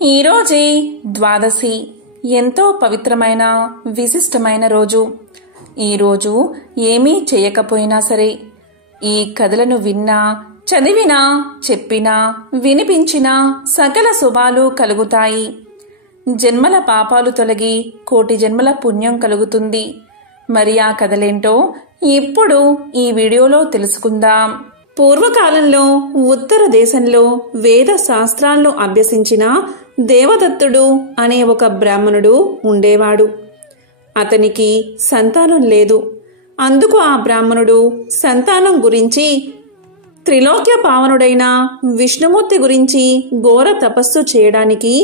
ఈరోజే ద్వాదశి, ఎంతో పవిత్రమైన విశిష్టమైన రోజు. ఈరోజు ఏమీ చేయకపోయినా సరే ఈ కథలను విన్నా, చదివినా, చెప్పినా, వినిపించినా సకల శుభాలు కలుగుతాయి. జన్మల పాపాలు తొలగి కోటి జన్మల పుణ్యం కలుగుతుంది. మరి ఆ కథలేంటో ఇప్పుడు ఈ వీడియోలో తెలుసుకుందాం. పూర్వకాలంలో ఉత్తర దేశంలో వేద శాస్త్రాలను అభ్యసించిన దేవదత్తుడు అనే ఒక బ్రాహ్మణుడు ఉండేవాడు. అతనికి సంతానం లేదు. అందుకు ఆ బ్రాహ్మణుడు సంతానం గురించి త్రిలోక్య పావనుడైన విష్ణుమూర్తి గురించి ఘోర తపస్సు చేయడానికి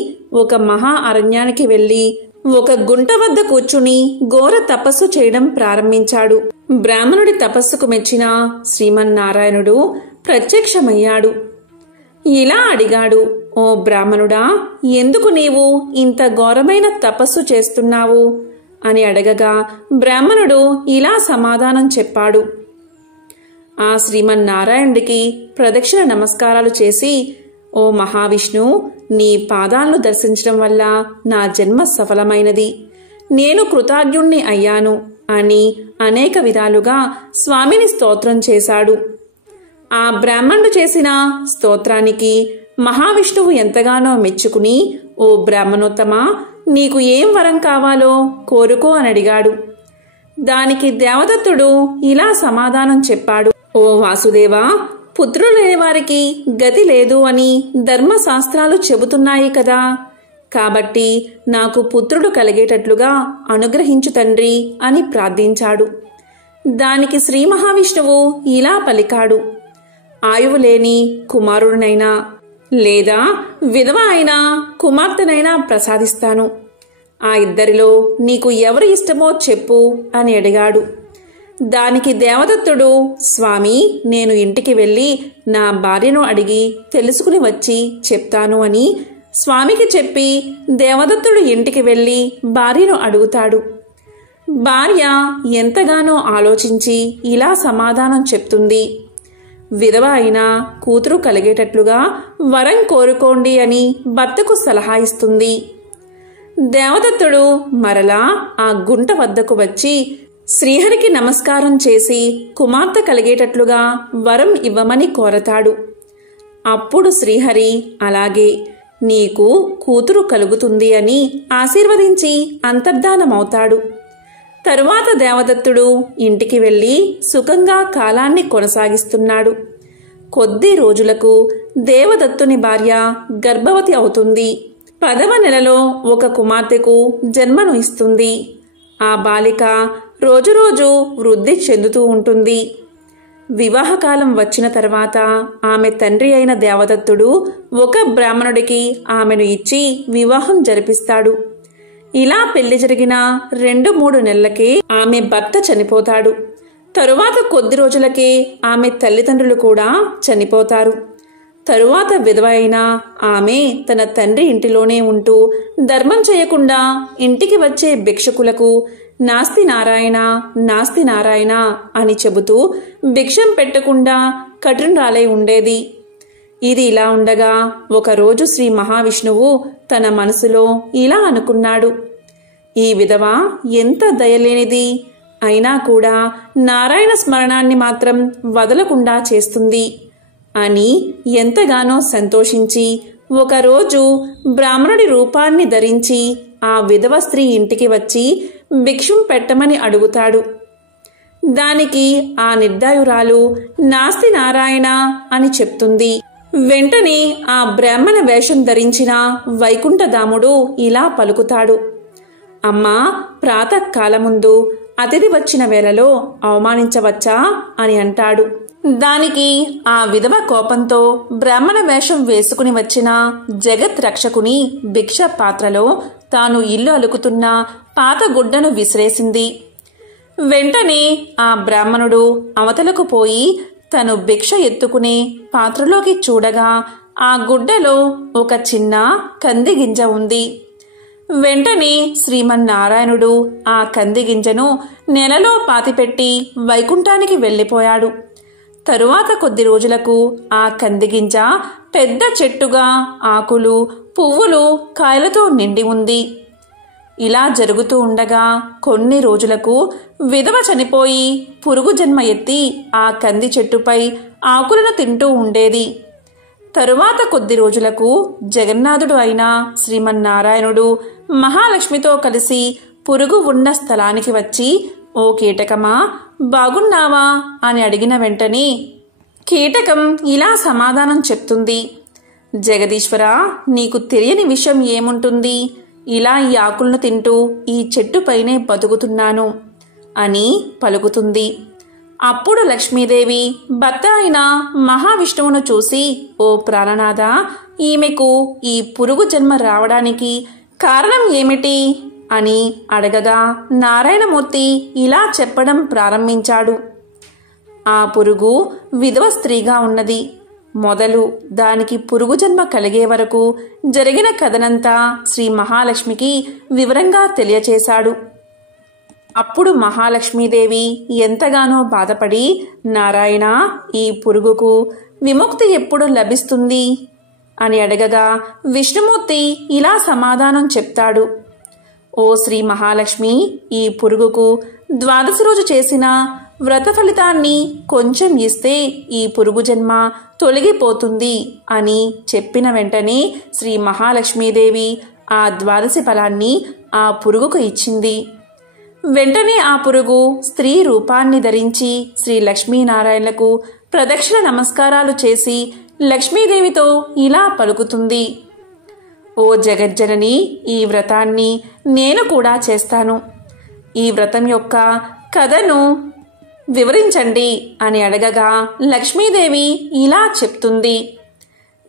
ఒక మహా అరణ్యానికి వెళ్లి ఒక గుంట వద్ద కూర్చుని ఘోర తపస్సు చేయడం ప్రారంభించాడు. బ్రాహ్మణుడి తపస్సుకు మెచ్చిన శ్రీమన్నారాయణుడు ప్రత్యక్షమయ్యాడు. ఇలా అడిగాడు, ఓ బ్రాహ్మణుడా, ఎందుకు నీవు ఇంత ఘోరమైన తపస్సు చేస్తున్నావు అని అడగగా బ్రాహ్మణుడు ఇలా సమాధానం చెప్పాడు. ఆ శ్రీమన్నారాయణుడికి ప్రదక్షిణ నమస్కారాలు చేసి, ఓ మహావిష్ణు, నీ పాదాలను దర్శించడం వల్ల నా జన్మ సఫలమైనది, నేను కృతజ్ఞుణ్ణి అయ్యాను అని అనేక విధాలుగా స్వామిని స్తోత్రం చేశాడు. ఆ బ్రాహ్మణుడు చేసిన స్తోత్రానికి మహావిష్ణువు ఎంతగానో మెచ్చుకుని, ఓ బ్రాహ్మణోత్తమా, నీకు ఏం వరం కావాలో కోరుకో అని అడిగాడు. దానికి దేవదత్తుడు ఇలా సమాధానం చెప్పాడు. ఓ వాసుదేవా, పుత్రులు లేని వారికి గతి లేదు అని ధర్మశాస్త్రాలు చెబుతున్నాయి కదా, కాబట్టి నాకు పుత్రుడు కలిగేటట్లుగా అనుగ్రహించు తండ్రి అని ప్రార్థించాడు. దానికి శ్రీ మహావిష్ణువు ఇలా పలికాడు, ఆయువు లేని కుమారుడినైనా లేదా విధవ అయినా కుమార్తెనైనా ప్రసాదిస్తాను. ఆ ఇద్దరిలో నీకు ఎవరు ఇష్టమో చెప్పు అని అడిగాడు. దానికి దేవదత్తుడు, స్వామి, నేను ఇంటికి వెళ్ళి నా భార్యను అడిగి తెలుసుకుని వచ్చి చెప్తాను అని స్వామికి చెప్పి దేవదత్తుడు ఇంటికి వెళ్ళి భార్యను అడుగుతాడు. భార్య ఎంతగానో ఆలోచించి ఇలా సమాధానం చెప్తుంది. విధవ అయినా కూతురు కలిగేటట్లుగా వరం కోరుకోండి అని భర్తకు సలహా ఇస్తుంది. దేవదత్తుడు మరలా ఆ గుంట వద్దకు వచ్చి శ్రీహరికి నమస్కారం చేసి కుమార్తె కలిగేటట్లుగా వరం ఇవ్వమని కోరతాడు. అప్పుడు శ్రీహరి అలాగే, నీకు కూతురు కలుగుతుంది అని ఆశీర్వదించి అంతర్ధానమవుతాడు. తరువాత దేవదత్తుడు ఇంటికి వెళ్లి సుఖంగా కాలాన్ని కొనసాగిస్తున్నాడు. కొద్ది రోజులకు దేవదత్తుని భార్య గర్భవతి అవుతుంది. 10వ నెలలో ఒక కుమార్తెకు జన్మను ఇస్తుంది. ఆ బాలిక రోజురోజు వృద్ధి చెందుతూ ఉంటుంది. వివాహకాలం వచ్చిన తర్వాత ఆమె తండ్రి అయిన దేవదత్తుడు ఒక బ్రాహ్మణుడికి ఆమెను ఇచ్చి వివాహం జరిపిస్తాడు. ఇలా పెళ్లి జరిగిన 2-3 నెలలకే ఆమె భర్త చనిపోతాడు. తరువాత కొద్ది రోజులకే ఆమె తల్లిదండ్రులు కూడా చనిపోతారు. తరువాత విధవ అయిన ఆమె తన తండ్రి ఇంటిలోనే ఉంటూ ధర్మం చేయకుండా ఇంటికి వచ్చే భిక్షకులకు నాస్తి నారాయణ, నాస్తి నారాయణ అని చెబుతూ భిక్షం పెట్టకుండా కఠినరాలై ఉండేది. ఇది ఇలా ఉండగా ఒకరోజు శ్రీ మహావిష్ణువు తన మనసులో ఇలా అనుకున్నాడు, ఈ విధవ ఎంత దయలేనిది, అయినా కూడా నారాయణ స్మరణాన్ని మాత్రం వదలకుండా చేస్తుంది అని ఎంతగానో సంతోషించి ఒకరోజు బ్రాహ్మణుడి రూపాన్ని ధరించి ఆ విధవ స్త్రీ ఇంటికి వచ్చి భిక్షం పెట్టమని అడుగుతాడు. దానికి ఆ నిర్దయురాలు నాస్తి నారాయణ అని చెప్తుంది. వెంటనే ఆ బ్రాహ్మణ వేషం ధరించిన వైకుంఠధాముడు ఇలా పలుకుతాడు, అమ్మా, ప్రాతకాలముందు అతిథి వచ్చిన వేళలో అవమానించవచ్చా అని అంటాడు. దానికి ఆ విధవ కోపంతో బ్రాహ్మణ వేషం వేసుకుని వచ్చిన జగత్ రక్షకుని భిక్ష పాత్రలో తాను ఇల్లు అలుకుతున్న పాత గుడ్డను విసిరేసింది. వెంటనే ఆ బ్రాహ్మణుడు అవతలకు పోయి తను భిక్ష ఎత్తుకునే పాత్రలోకి చూడగా ఆ గుడ్డలో ఒక చిన్న కంది గింజ ఉంది. వెంటనే శ్రీమన్నారాయణుడు ఆ కంది గింజను నెలలో పాతిపెట్టి వైకుంఠానికి వెళ్ళిపోయాడు. తరువాత కొద్ది రోజులకు ఆ కందిగింజ పెద్ద చెట్టుగా ఆకులు పువ్వులు కాయలతో నిండి ఉంది. ఇలా జరుగుతూ ఉండగా కొన్ని రోజులకు విధవ చనిపోయి పురుగు జన్మ ఎత్తి ఆ కంది చెట్టుపై ఆకులను తింటూ ఉండేది. తరువాత కొద్ది రోజులకు జగన్నాథుడు అయిన శ్రీమన్నారాయణుడు మహాలక్ష్మితో కలిసి పురుగు ఉన్న స్థలానికి వచ్చి, ఓ కీటకమా, బాగున్నావా అని అడిగిన వెంటనే కీటకం ఇలా సమాధానం చెప్తుంది: జగదీశ్వర, నీకు తెలియని విషయం ఏముంటుంది? ఇలా ఈ ఆకులను తింటూ ఈ చెట్టుపైనే బతుకుతున్నాను అని పలుకుతుంది. అప్పుడు లక్ష్మీదేవి భర్త అయిన మహావిష్ణువును చూసి, ఓ ప్రాణనాథ, ఈమెకు ఈ పురుగు జన్మ రావడానికి కారణం ఏమిటి అని అడగగా నారాయణమూర్తి ఇలా చెప్పడం ప్రారంభించాడు: ఆ పురుగు విధవ స్త్రీగా ఉన్నది. మొదలు దానికి పురుగు జన్మ కలిగే వరకు జరిగిన కథనంతా శ్రీ మహాలక్ష్మికి వివరంగా తెలియచేశాడు. అప్పుడు మహాలక్ష్మీదేవి ఎంతగానో బాధపడి, నారాయణ, ఈ పురుగుకు విముక్తి ఎప్పుడు లభిస్తుంది అని అడగగా విష్ణుమూర్తి ఇలా సమాధానం చెప్తాడు: ఓ శ్రీ మహాలక్ష్మి, ఈ పురుగుకు ద్వాదశి రోజు చేసిన వ్రత ఫలితాన్ని కొంచెం ఇస్తే ఈ పురుగు జన్మ తొలగిపోతుంది అని చెప్పిన వెంటనే శ్రీ మహాలక్ష్మీదేవి ఆ ద్వాదశి ఫలాన్ని ఆ పురుగుకు ఇచ్చింది. వెంటనే ఆ పురుగు స్త్రీ రూపాన్ని ధరించి శ్రీ లక్ష్మీనారాయణలకు ప్రదక్షిణ నమస్కారాలు చేసి లక్ష్మీదేవితో ఇలా పలుకుతుంది: ఓ జగజ్జనని, ఈ వ్రతాన్ని నేను కూడా చేస్తాను. ఈ వ్రతం యొక్క కథను వివరించండి అని అడగగా లక్ష్మీదేవి ఇలా చెప్తుంది: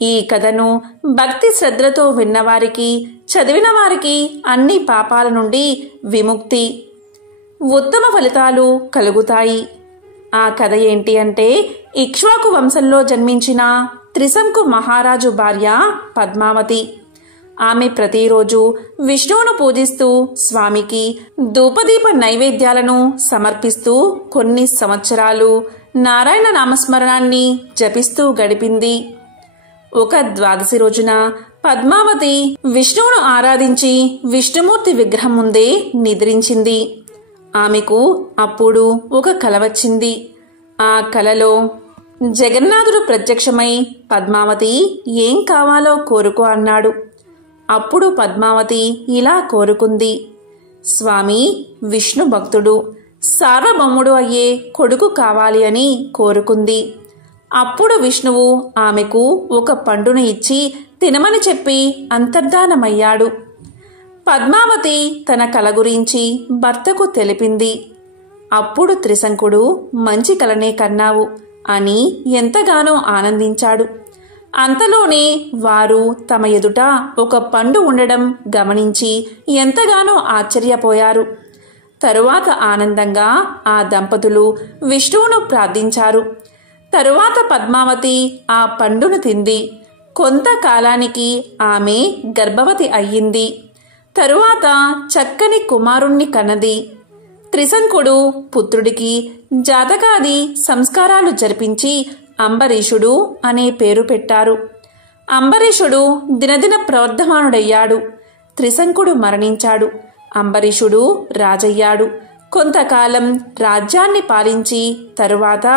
ఈ కథను భక్తి శ్రద్ధలతో విన్నవారికి, చదివిన వారికి అన్ని పాపాల నుండి విముక్తి, ఉత్తమ ఫలితాలు కలుగుతాయి. ఆ కథ ఏంటి అంటే, ఇక్ష్వాకు వంశంలో జన్మించిన త్రిశంకు మహారాజు భార్య పద్మావతి. ఆమె ప్రతిరోజు విష్ణువును పూజిస్తూ స్వామికి ధూపదీప నైవేద్యాలను సమర్పిస్తూ కొన్ని సంవత్సరాలు నారాయణ నామస్మరణాన్ని జపిస్తూ గడిపింది. ఒక ద్వాదశి రోజున పద్మావతి విష్ణువును ఆరాధించి విష్ణుమూర్తి విగ్రహం ముందే నిద్రించింది. ఆమెకు అప్పుడు ఒక కల వచ్చింది. ఆ కలలో జగన్నాథుడు ప్రత్యక్షమై, పద్మావతి, ఏం కావాలో కోరుకో అన్నాడు. అప్పుడు పద్మావతి ఇలా కోరుకుంది: స్వామి, విష్ణు భక్తుడు, సార్వభౌముడు అయ్యే కొడుకు కావాలి అని కోరుకుంది. అప్పుడు విష్ణువు ఆమెకు ఒక పండును ఇచ్చి తినమని చెప్పి అంతర్ధానమయ్యాడు. పద్మావతి తన కల గురించి భర్తకు తెలిపింది. అప్పుడు త్రిశంకుడు, మంచి కలనే కన్నావు అని ఎంతగానో ఆనందించాడు. అంతలోనే వారు తమ ఎదుట ఒక పండు ఉండడం గమనించి ఎంతగానో ఆశ్చర్యపోయారు. తరువాత ఆనందంగా ఆ దంపతులు విష్ణువును ప్రార్థించారు. తరువాత పద్మావతి ఆ పండును తింది. కొంతకాలానికి ఆమె గర్భవతి అయ్యింది. తరువాత చక్కని కుమారుణ్ణి కన్నది. త్రిశంకుడు పుత్రుడికి జాతకాది సంస్కారాలు జరిపించి అంబరీషుడు అనే పేరు పెట్టారు. అంబరీషుడు దినదిన ప్రవర్ధమానుడయ్యాడు. త్రిశంకుడు మరణించాడు. అంబరీషుడు రాజయ్యాడు. కొంతకాలం రాజ్యాన్ని పాలించి తరువాత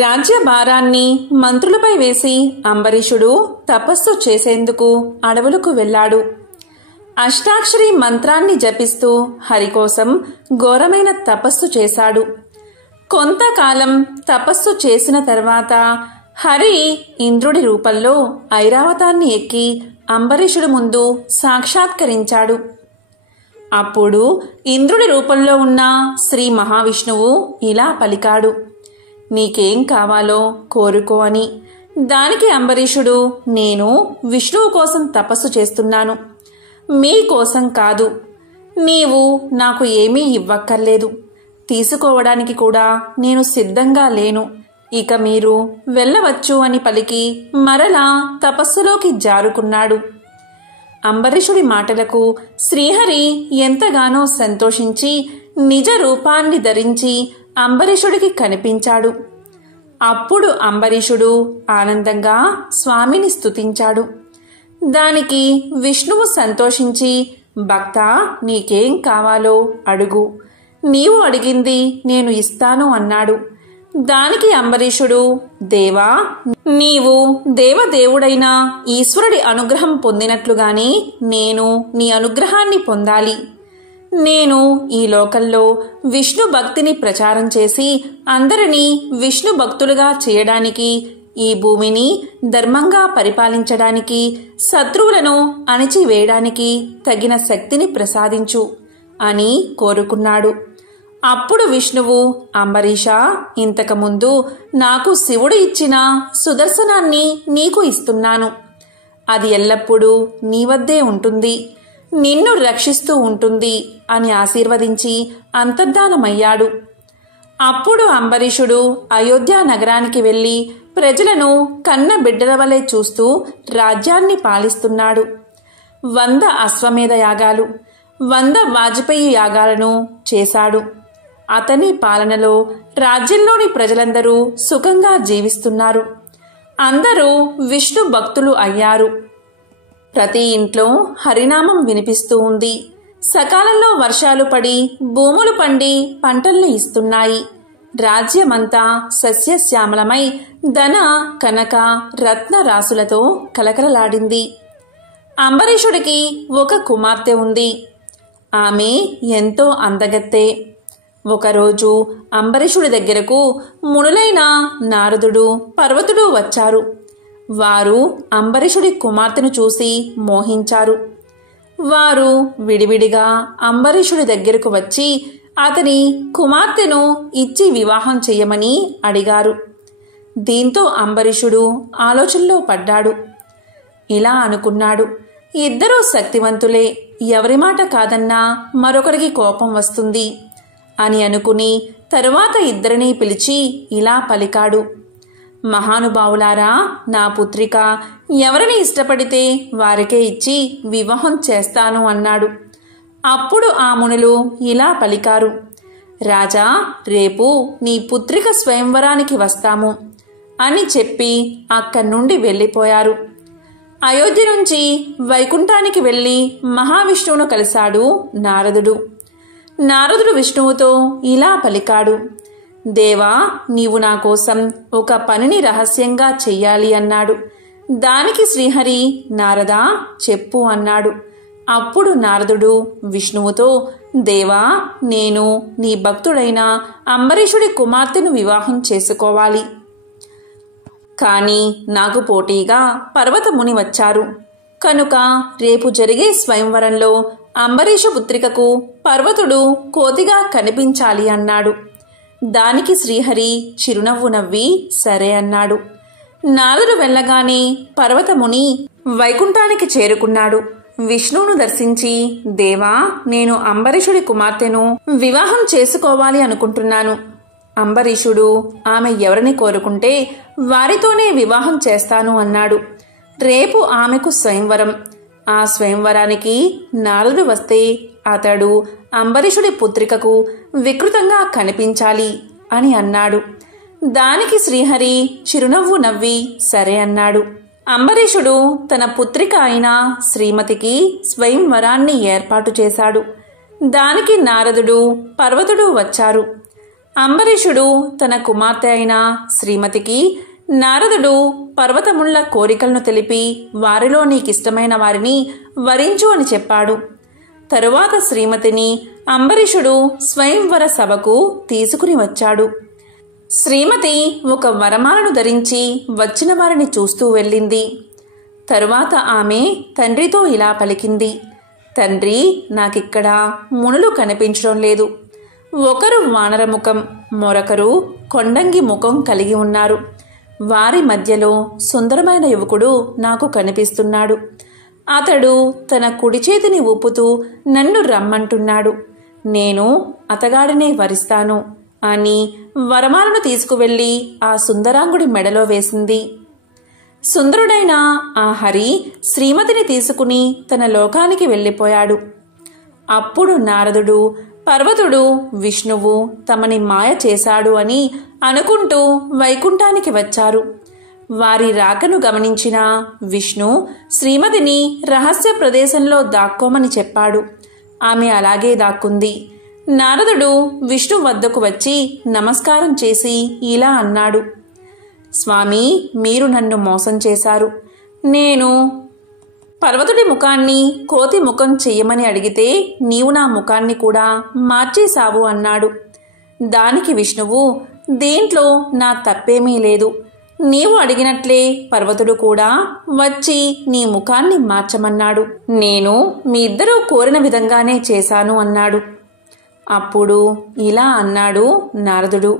రాజ్యభారాన్ని మంత్రులపై వేసి అంబరీషుడు తపస్సు చేసేందుకు అడవులకు వెళ్ళాడు. అష్టాక్షరి మంత్రాన్ని జపిస్తూ హరికోసం ఘోరమైన తపస్సు చేశాడు. కొంతకాలం తపస్సు చేసిన తర్వాత హరి ఇంద్రుడి రూపంలో ఐరావతాన్ని ఎక్కి అంబరీషుడి ముందు సాక్షాత్కరించాడు. అప్పుడు ఇంద్రుడి రూపంలో ఉన్న శ్రీ మహావిష్ణువు ఇలా పలికాడు: నీకేం కావాలో కోరుకో అని. దానికి అంబరీషుడు, నేను విష్ణువు కోసం తపస్సు చేస్తున్నాను, మీకోసం కాదు. నీవు నాకు ఏమీ ఇవ్వక్కర్లేదు, తీసుకోవడానికి కూడా నేను సిద్ధంగా లేను. ఇక మీరు వెళ్ళవచ్చు అని పలికి మరలా తపస్సులోకి జారుకున్నాడు. అంబరీషుడి మాటలకు శ్రీహరి ఎంతగానో సంతోషించి నిజ రూపాన్ని ధరించి అంబరీషుడికి కనిపించాడు. అప్పుడు అంబరీషుడు ఆనందంగా స్వామిని స్తుతించాడు. దానికి విష్ణువు సంతోషించి, భక్తా, నీకేం కావాలో అడుగు, నీవు అడిగింది నేను ఇస్తాను అన్నాడు. దానికి అంబరీషుడు, దేవా, నీవు దేవదేవుడైన ఈశ్వరుడి అనుగ్రహం పొందినట్లుగానే నేను నీ అనుగ్రహాన్ని పొందాలి. నేను ఈ లోకంలో విష్ణు భక్తిని ప్రచారం చేసి అందరినీ విష్ణు భక్తులుగా చేయడానికి, ఈ భూమిని ధర్మంగా పరిపాలించడానికి, శత్రువులను అణిచివేయడానికి తగిన శక్తిని ప్రసాదించు అని కోరుకున్నాడు. అప్పుడు విష్ణువు, అంబరీషా, ఇంతకుముందు నాకు శివుడు ఇచ్చిన సుదర్శనాన్ని నీకు ఇస్తున్నాను. అది ఎల్లప్పుడూ నీ వద్దే ఉంటుంది, నిన్ను రక్షిస్తూ ఉంటుంది అని ఆశీర్వదించి అంతర్ధానమయ్యాడు. అప్పుడు అంబరీషుడు అయోధ్య నగరానికి వెళ్లి ప్రజలను కన్న బిడ్డల వలె చూస్తూ రాజ్యాన్ని పాలిస్తున్నాడు. 100 అశ్వమేధ యాగాలు, 100 వాజపేయి యాగాలను చేశాడు. అతని పాలనలో రాజ్యంలోని ప్రజలందరూ సుఖంగా జీవిస్తున్నారు. అందరూ విష్ణు భక్తులు అయ్యారు. ప్రతి ఇంట్లో హరినామం వినిపిస్తూ ఉంది. సకాలంలో వర్షాలు పడి భూములు పండి పంటల్ని ఇస్తున్నాయి. రాజ్యమంతా సస్యశ్యామలమై ధన కనక రత్న రాసులతో కలకలలాడింది. అంబరీషుడికి ఒక కుమార్తె ఉంది. ఆమె ఎంతో అందగత్తె. ఒకరోజు అంబరీషుడి దగ్గరకు మునులైన నారదుడు, పర్వతుడు వచ్చారు. వారు అంబరీషుడి కుమార్తెను చూసి మోహించారు. వారు విడివిడిగా అంబరీషుడి దగ్గరకు వచ్చి అతని కుమార్తెను ఇచ్చి వివాహం చెయ్యమని అడిగారు. దీంతో అంబరీషుడు ఆలోచనలో పడ్డాడు. ఇలా అనుకున్నాడు, ఇద్దరూ శక్తివంతులే, ఎవరి మాట కాదన్నా మరొకరికి కోపం వస్తుంది అని అనుకుని తరువాత ఇద్దరినీ పిలిచి ఇలా పలికాడు, మహానుభావులారా, నా పుత్రిక ఎవరిని ఇష్టపడితే వారికే ఇచ్చి వివాహం చేస్తాను అన్నాడు. అప్పుడు ఆ మునులు ఇలా పలికారు, రాజా, రేపు నీ పుత్రిక స్వయంవరానికి వస్తాము అని చెప్పి అక్కడి నుండి వెళ్ళిపోయారు. అయోధ్య నుంచి వైకుంఠానికి వెళ్లి మహావిష్ణువును కలిశాడు నారదుడు. నారదుడు విష్ణువుతో ఇలా పలికాడు, దేవా, నీవు నా కోసం ఒక పనిని రహస్యంగా చెయ్యాలి అన్నాడు. దానికి శ్రీహరి, నారదా, చెప్పు అన్నాడు. అప్పుడు నారదుడు విష్ణువుతో, దేవా, నేను నీ భక్తుడైన అంబరీషుడి కుమార్తెను వివాహం చేసుకోవాలి. కాని నాకు పోటీగా పర్వతముని వచ్చారు. కనుక రేపు జరిగే స్వయంవరంలో అంబరీషు పుత్రికకు పర్వతుడు కోతిగా కనిపించాలి అన్నాడు. దానికి శ్రీహరి చిరునవ్వు నవ్వి సరే అన్నాడు. నారదుడు వెళ్ళగానే పర్వతముని వైకుంఠానికి చేరుకున్నాడు. విష్ణువును దర్శించి, దేవా, నేను అంబరీషుడి కుమార్తెను వివాహం చేసుకోవాలి అనుకుంటున్నాను. అంబరీషుడు ఆమె ఎవరిని కోరుకుంటే వారితోనే వివాహం చేస్తాను అన్నాడు. రేపు ఆమెకు స్వయంవరం. ఆ స్వయంవరానికి నారదుడు వస్తే అతడు అంబరీషుడి పుత్రికకు వికృతంగా కనిపించాలి అని అన్నాడు. దానికి శ్రీహరి చిరునవ్వు నవ్వి సరే అన్నాడు. అంబరీషుడు తన పుత్రిక అయిన శ్రీమతికి స్వయంవరాన్ని ఏర్పాటు చేశాడు. దానికి నారదుడు, పర్వతుడు వచ్చారు. అంబరీషుడు తన కుమార్తె అయిన శ్రీమతికి నారదుడు పర్వతముళ్ల కోరికలను తెలిపి వారిలో నీకిష్టమైన వారిని వరించు అని చెప్పాడు. తరువాత శ్రీమతిని అంబరీషుడు స్వయంవర సభకు తీసుకుని వచ్చాడు. శ్రీమతి ఒక వరమాలను ధరించి వచ్చిన వారిని చూస్తూ వెళ్ళింది. తరువాత ఆమె తండ్రితో ఇలా పలికింది, తండ్రి, నాకిక్కడ మునులు కనిపించడం లేదు. ఒకరు వానరముఖం, మరొకరు కొండంగి ముఖం కలిగి ఉన్నారు. వారి మధ్యలో సుందరమైన యువకుడు నాకు కనిపిస్తున్నాడు. అతడు తన కుడి చేతిని ఊపుతూ నన్ను రమ్మంటున్నాడు. నేను అతగాడినే వరిస్తాను అని వరమాలను తీసుకువెళ్లి ఆ సుందరాంగుడి మెడలో వేసింది. సుందరుడైన ఆ హరి శ్రీమతిని తీసుకుని తన లోకానికి వెళ్ళిపోయాడు. అప్పుడు నారదుడు, పర్వతుడు, విష్ణువు తమని మాయ చేశాడు అని అనుకుంటూ వైకుంఠానికి వచ్చారు. వారి రాకను గమనించిన విష్ణు శ్రీమతిని రహస్య ప్రదేశంలో దాక్కోమని చెప్పాడు. ఆమె అలాగే దాక్కుంది. నారదుడు విష్ణు వద్దకు వచ్చి నమస్కారం చేసి ఇలా అన్నాడు: స్వామి, మీరు నన్ను మోసం చేశారు. నేను పర్వతుడి ముఖాన్ని కోతి ముఖం చెయ్యమని అడిగితే నీవు నా ముఖాన్ని కూడా మార్చేశావు అన్నాడు. దానికి విష్ణువు, దీంట్లో నా తప్పేమీ లేదు. నీవు అడిగినట్లే పర్వతుడు కూడా వచ్చి నీ ముఖాన్ని మార్చమన్నాడు. నేను మీ ఇద్దరూ కోరిన విధంగానే చేశాను అన్నాడు. అప్పుడు ఇలా అన్నాడు నారదుడు: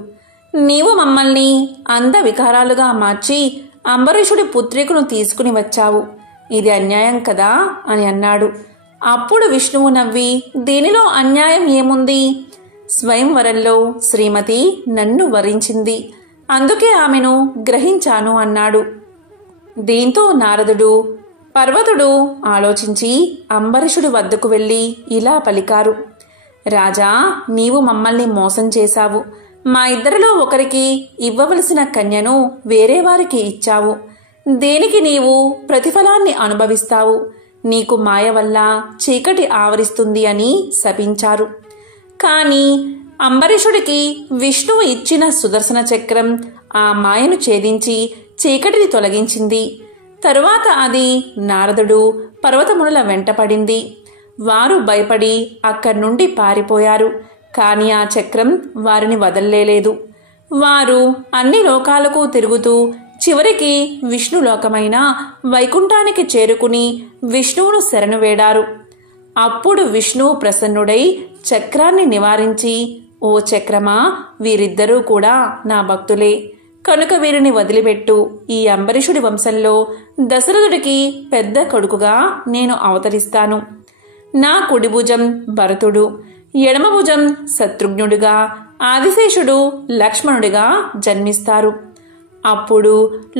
నీవు మమ్మల్ని అంద వికారాలుగా మార్చి అంబరీషుడి పుత్రికను తీసుకుని వచ్చావు. ఇది అన్యాయం కదా అని అన్నాడు. అప్పుడు విష్ణువు నవ్వి, దీనిలో అన్యాయం ఏముంది? స్వయంవరంలో శ్రీమతి నన్ను వరించింది, అందుకే ఆమెను గ్రహించాను అన్నాడు. దీంతో నారదుడు, పర్వతుడు ఆలోచించి అంబరీషుడి వద్దకు వెళ్ళి ఇలా పలికారు: రాజా, నీవు మమ్మల్ని మోసం చేశావు. మా ఇద్దరిలో ఒకరికి ఇవ్వవలసిన కన్యను వేరే వారికి ఇచ్చావు. దేనికి నీవు ప్రతిఫలాన్ని అనుభవిస్తావు. నీకు మాయ వల్ల చీకటి ఆవరిస్తుంది అని శపించారు. కాని అంబరీషుడికి విష్ణువు ఇచ్చిన సుదర్శన చక్రం ఆ మాయను ఛేదించి చీకటిని తొలగించింది. తరువాత అది నారదుడు పర్వతమునుల వెంటపడింది. వారు భయపడి అక్కడి నుండి పారిపోయారు. కాని ఆ చక్రం వారిని వదల్లేదు. వారు అన్ని లోకాలకు తిరుగుతూ చివరికి విష్ణులోకమైన వైకుంఠానికి చేరుకుని విష్ణువును శరణు వేడారు. అప్పుడు విష్ణువు ప్రసన్నుడై చక్రాన్ని నివారించి, ఓ చక్రమా, వీరిద్దరూ కూడా నా భక్తులే, కనుక వీరిని వదిలిపెట్టు. ఈ అంబరీషుడి వంశంలో దశరథుడికి పెద్ద కొడుకుగా నేను అవతరిస్తాను. నా కుడి భుజం భరతుడు, ఎడమ భుజం శత్రుఘ్నుడిగా, ఆదిశేషుడు లక్ష్మణుడిగా జన్మిస్తారు. అప్పుడు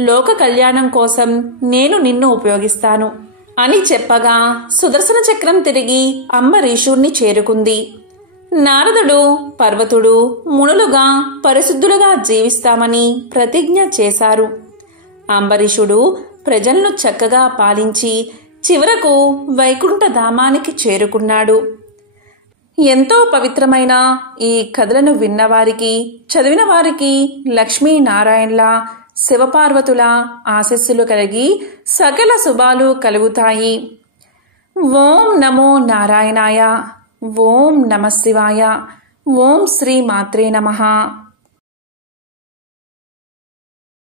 లోక కళ్యాణం కోసం నేను నిన్ను ఉపయోగిస్తాను అని చెప్పగా సుదర్శన చక్రం తిరిగి అంబరీషుణ్ణి చేరుకుంది. నారదుడు, పర్వతుడు మునులుగా పరిశుద్ధులుగా జీవిస్తామని ప్రతిజ్ఞ చేశారు. అంబరీషుడు ప్రజలను చక్కగా పాలించి చివరకు వైకుంఠ ధామానికి చేరుకున్నాడు. ఎంతో పవిత్రమైన ఈ కథలను విన్నవారికి, చదివిన వారికి లక్ష్మీనారాయణల, శివపార్వతుల ఆశీస్సులు కలిగి సకల శుభాలు కలుగుతాయి. ఓం నమో నారాయణాయ. ఓం నమః శివాయ. ఓం శ్రీ మాత్రే నమః.